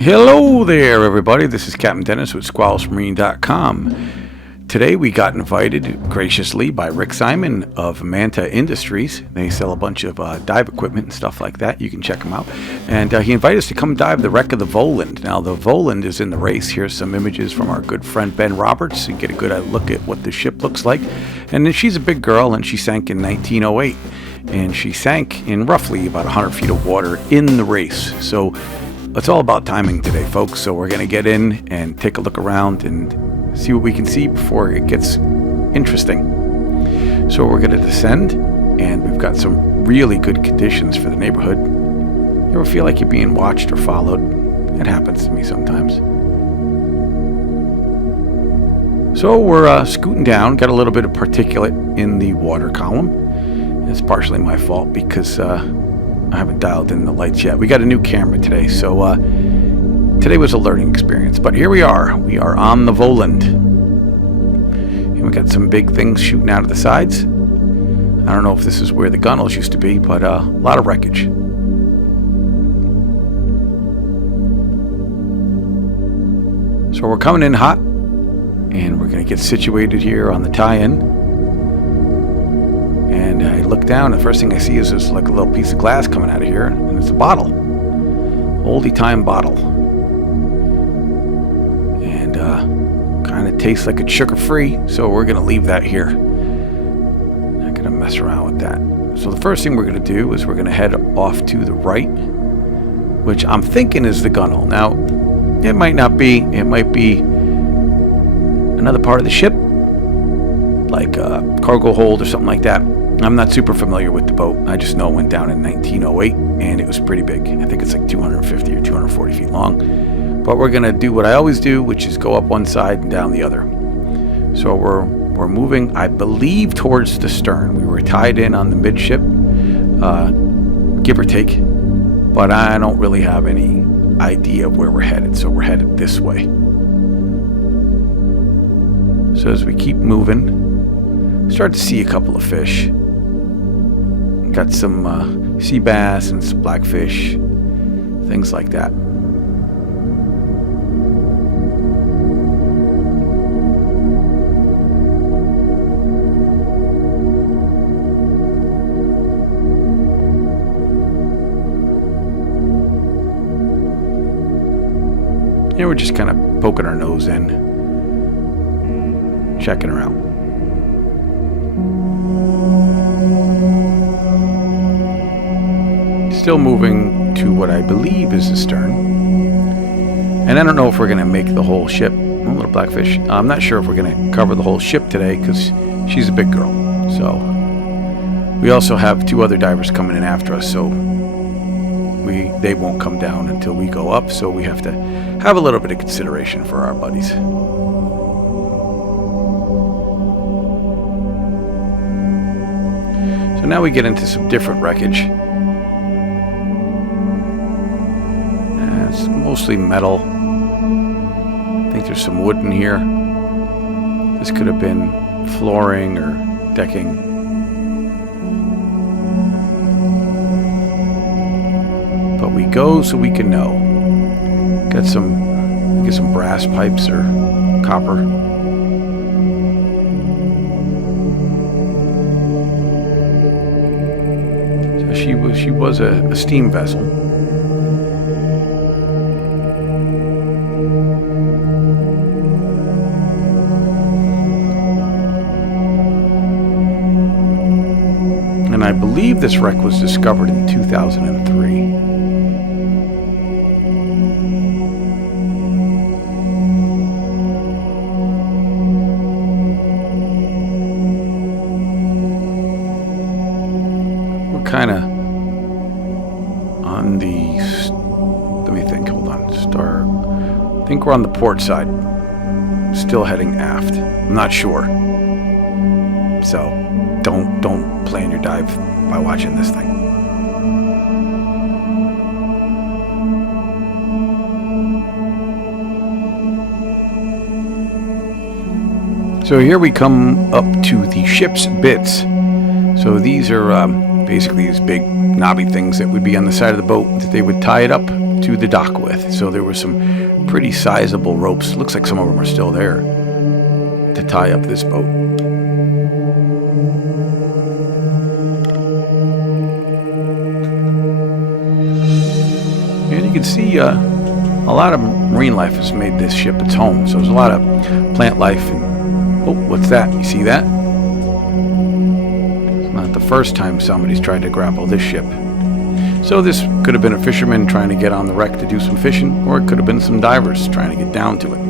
Hello there, everybody. This is Captain Dennis with SqualusMarine.com. Today we got invited graciously by Rick Simon of Manta Industries. They sell a bunch of dive equipment and stuff like that. You can check them out. And he invited us to come dive the Wreck of the Volund. Now, the Volund is in the race. Here's some images from our good friend Ben Roberts and get a good look at what the ship looks like. And then she's a big girl, and she sank in 1908. And she sank in roughly about 100 feet of water in the race. So it's all about timing today, folks. So we're going to get in and take a look around and see what we can see before it gets interesting. So we're going to descend, and we've got some really good conditions for the neighborhood. You ever feel like you're being watched or followed? It happens to me sometimes. So we're scooting down, got a little bit of particulate in the water column. It's partially my fault because I haven't dialed in the lights yet. We got a new camera today, so today was a learning experience. But here we are. We are on the Volund. And we got some big things shooting out of the sides. I don't know if this is where the gunnels used to be, but a lot of wreckage. So we're coming in hot, and we're going to get situated here on the tie-in. And I look down, and the first thing I see is there's like a little piece of glass coming out of here, and it's a bottle. Oldie time bottle. And kind of tastes like it's sugar-free, so we're going to leave that here. Not going to mess around with that. So the first thing we're going to do is we're going to head off to the right, which I'm thinking is the gunnel. Now, it might not be. It might be another part of the ship, like a cargo hold or something like that. I'm not super familiar with the boat. I just know it went down in 1908, and it was pretty big. I think it's like 250 or 240 feet long. But we're going to do what I always do, which is go up one side and down the other. So we're moving, I believe, towards the stern. We were tied in on the midship, give or take. But I don't really have any idea of where we're headed, so we're headed this way. So as we keep moving, start to see a couple of fish. Got some sea bass and some blackfish, things like that. And we're just kind of poking our nose in, checking her out. Still moving to what I believe is the stern. And I don't know if we're going to make the whole ship. A little blackfish. I'm not sure if we're going to cover the whole ship today because she's a big girl. So we also have two other divers coming in after us, so they won't come down until we go up. So we have to have a little bit of consideration for our buddies. So now we get into some different wreckage. It's mostly metal. I think there's some wood in here. This could have been flooring or decking. But we go so we can know. Get some brass pipes or copper. So she was a steam vessel. And I believe this wreck was discovered in 2003. We're kind of on the, let me think, hold on, I think we're on the port side, still heading aft. I'm not sure. So don't plan your dive by watching this thing. So here we come up to the ship's bits. So these are basically these big knobby things that would be on the side of the boat that they would tie it up to the dock with. So there were some pretty sizable ropes. Looks like some of them are still there to tie up this boat. And you can see a lot of marine life has made this ship its home. So there's a lot of plant life. And oh, what's that? You see that? It's not the first time somebody's tried to grapple this ship. So this could have been a fisherman trying to get on the wreck to do some fishing, or it could have been some divers trying to get down to it.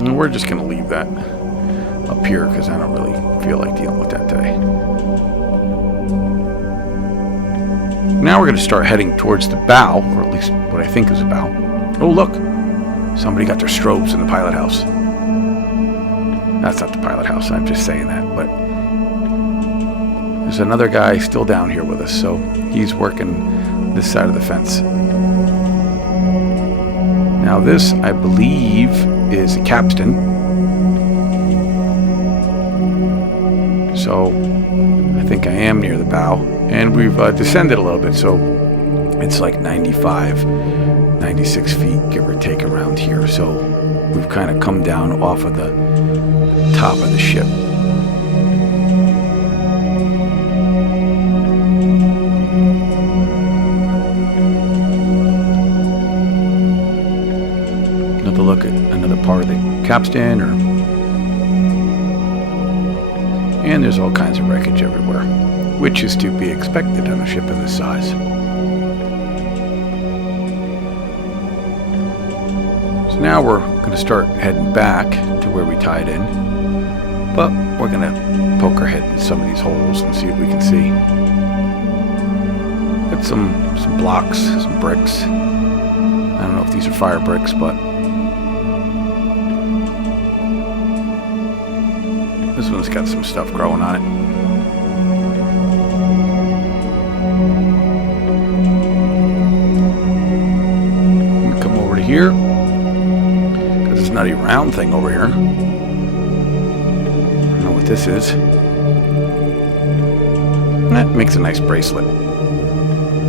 And we're just going to leave that up here because I don't really feel like dealing with that today. Now we're going to start heading towards the bow, or at least what I think is a bow. Oh, look! Somebody got their strobes in the pilot house. That's not the pilot house, I'm just saying that, but there's another guy still down here with us, so he's working this side of the fence. Now this, I believe, is a capstan. So I think I am near the bow. And we've descended a little bit, so it's like 95, 96 feet, give or take, around here. So we've kind of come down off of the top of the ship. Another look at another part of the capstan, and there's all kinds of wreckage everywhere, which is to be expected on a ship of this size. So now we're going to start heading back to where we tied in, but we're going to poke our head in some of these holes and see what we can see. Got some blocks, some bricks. I don't know if these are fire bricks, but this one's got some stuff growing on it. Here, because it's not a round thing over here. I don't know what this is. That makes a nice bracelet.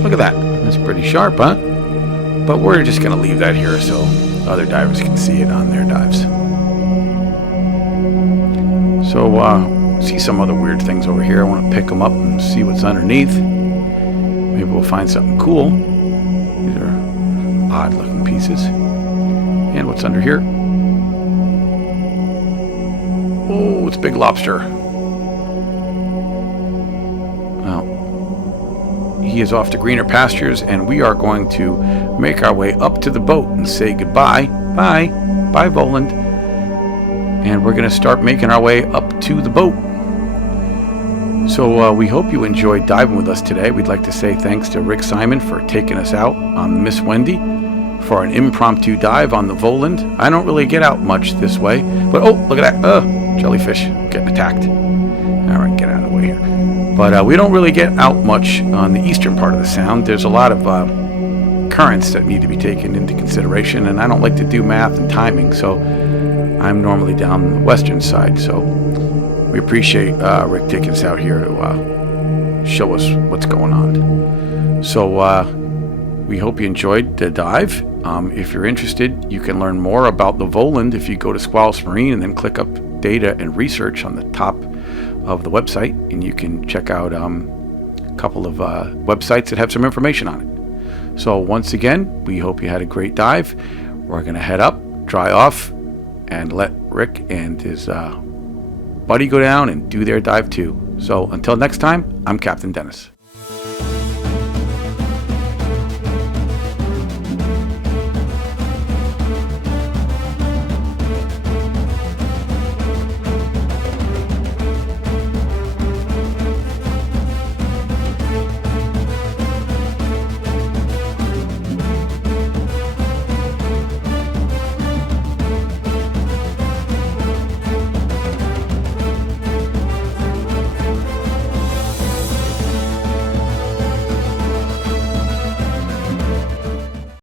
Look at that. That's pretty sharp, huh? But we're just going to leave that here so other divers can see it on their dives. So, see some other weird things over here. I want to pick them up and see what's underneath. Maybe we'll find something cool. These are odd looking pieces. And what's under here? Oh, it's big lobster. Well, he is off to greener pastures, and we are going to make our way up to the boat and say goodbye. Bye. Bye, Volund. And we're going to start making our way up to the boat. So we hope you enjoyed diving with us today. We'd like to say thanks to Rick Simon for taking us out on Miss Wendy for an impromptu dive on the Volund. I don't really get out much this way, but oh, look at that. Jellyfish getting attacked. All right, get out of the way here. But we don't really get out much on the eastern part of the sound. There's a lot of currents that need to be taken into consideration, and I don't like to do math and timing, so I'm normally down the western side. So we appreciate Rick taking us out here to show us what's going on. So we hope you enjoyed the dive. If you're interested, you can learn more about the Volund if you go to Squalus Marine and then click up data and research on the top of the website, and you can check out a couple of websites that have some information on it. So once again, we hope you had a great dive. We're going to head up, dry off, and let Rick and his buddy go down and do their dive too. So until next time, I'm Captain Dennis.